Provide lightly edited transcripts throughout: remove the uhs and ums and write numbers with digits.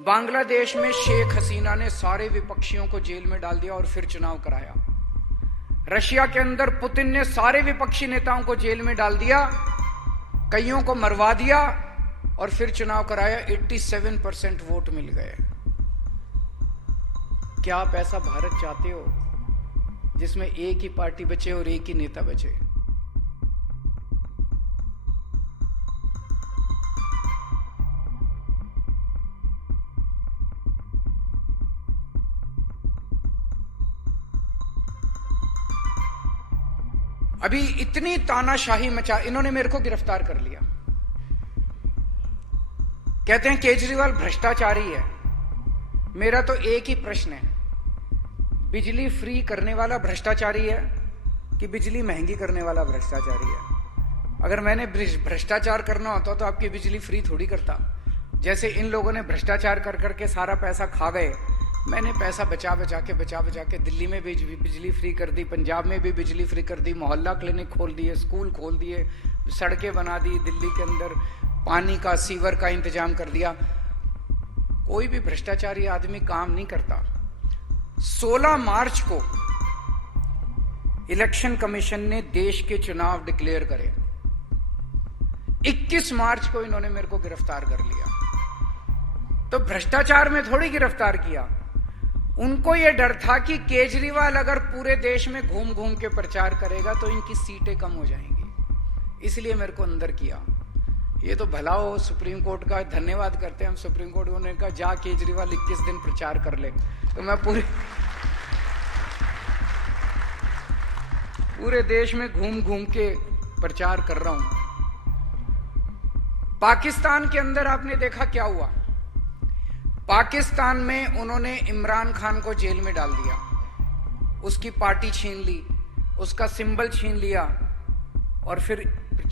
बांग्लादेश में शेख हसीना ने सारे विपक्षियों को जेल में डाल दिया और फिर चुनाव कराया। रशिया के अंदर पुतिन ने सारे विपक्षी नेताओं को जेल में डाल दिया, कईयों को मरवा दिया और फिर चुनाव कराया। 87% वोट मिल गए। क्या आप ऐसा भारत चाहते हो जिसमें एक ही पार्टी बचे और एक ही नेता बचे? अभी इतनी तानाशाही मचा, इन्होंने मेरे को गिरफ्तार कर लिया। कहते हैं केजरीवाल भ्रष्टाचारी है। मेरा तो एक ही प्रश्न है, बिजली फ्री करने वाला भ्रष्टाचारी है कि बिजली महंगी करने वाला भ्रष्टाचारी है? अगर मैंने भ्रष्टाचार करना होता तो आपकी बिजली फ्री थोड़ी करता। जैसे इन लोगों ने भ्रष्टाचार कर करके सारा पैसा खा गए, मैंने पैसा बचा बचा के दिल्ली में भी बिजली फ्री कर दी, पंजाब में भी बिजली फ्री कर दी, मोहल्ला क्लिनिक खोल दिए, स्कूल खोल दिए, सड़कें बना दी, दिल्ली के अंदर पानी का सीवर का इंतजाम कर दिया। कोई भी भ्रष्टाचारी आदमी काम नहीं करता। 16 मार्च को इलेक्शन कमीशन ने देश के चुनाव डिक्लेयर करे। 21 मार्च को इन्होंने मेरे को गिरफ्तार कर लिया। तो भ्रष्टाचार में थोड़ी गिरफ्तार किया। उनको यह डर था कि केजरीवाल अगर पूरे देश में घूम घूम के प्रचार करेगा तो इनकी सीटें कम हो जाएंगी, इसलिए मेरे को अंदर किया। ये तो भला हो, सुप्रीम कोर्ट का धन्यवाद करते हैं हम। सुप्रीम कोर्ट ने कहा जा केजरीवाल 21 दिन प्रचार कर ले, तो मैं पूरे देश में घूम घूम के प्रचार कर रहा हूं। पाकिस्तान के अंदर आपने देखा क्या हुआ। पाकिस्तान में उन्होंने इमरान खान को जेल में डाल दिया, उसकी पार्टी छीन ली, उसका सिंबल छीन लिया और फिर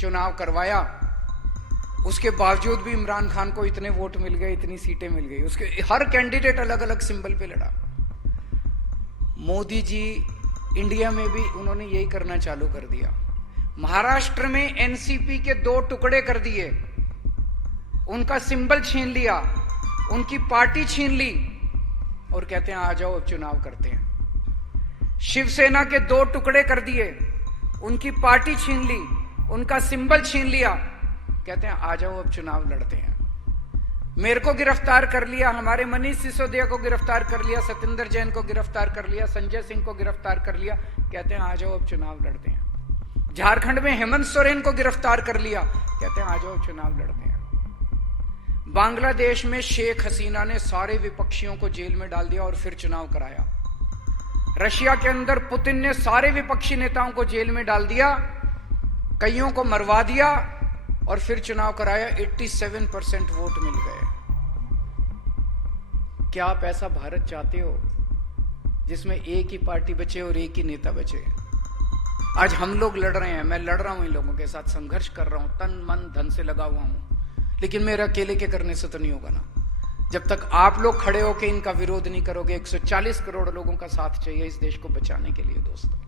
चुनाव करवाया। उसके बावजूद भी इमरान खान को इतने वोट मिल गए, इतनी सीटें मिल गई। उसके हर कैंडिडेट अलग अलग सिंबल पे लड़ा। मोदी जी इंडिया में भी उन्होंने यही करना चालू कर दिया। महाराष्ट्र में एनसीपी के 2 टुकड़े कर दिए, उनका सिंबल छीन लिया, उनकी पार्टी छीन ली और कहते हैं आ जाओ अब चुनाव करते हैं। शिवसेना के 2 टुकड़े कर दिए, उनकी पार्टी छीन ली, उनका सिंबल छीन लिया, कहते हैं आ जाओ अब चुनाव लड़ते हैं। मेरे को गिरफ्तार कर लिया, हमारे मनीष सिसोदिया को गिरफ्तार कर लिया, सत्येंद्र जैन को गिरफ्तार कर लिया, संजय सिंह को गिरफ्तार कर लिया, कहते हैं आ जाओ अब चुनाव लड़ते हैं। झारखंड में हेमंत सोरेन को गिरफ्तार कर लिया, कहते हैं आ जाओ चुनाव लड़ते हैं। बांग्लादेश में शेख हसीना ने सारे विपक्षियों को जेल में डाल दिया और फिर चुनाव कराया। रशिया के अंदर पुतिन ने सारे विपक्षी नेताओं को जेल में डाल दिया, कईयों को मरवा दिया और फिर चुनाव कराया। 87% वोट मिल गए। क्या आप ऐसा भारत चाहते हो जिसमें एक ही पार्टी बचे और एक ही नेता बचे? आज हम लोग लड़ रहे हैं, मैं लड़ रहा हूं, इन लोगों के साथ संघर्ष कर रहा हूं, तन मन धन से लगा हुआ हूं, लेकिन मेरे अकेले के करने से तो नहीं होगा ना। जब तक आप लोग खड़े होकर इनका विरोध नहीं करोगे। 140 करोड़ लोगों का साथ चाहिए इस देश को बचाने के लिए दोस्तों।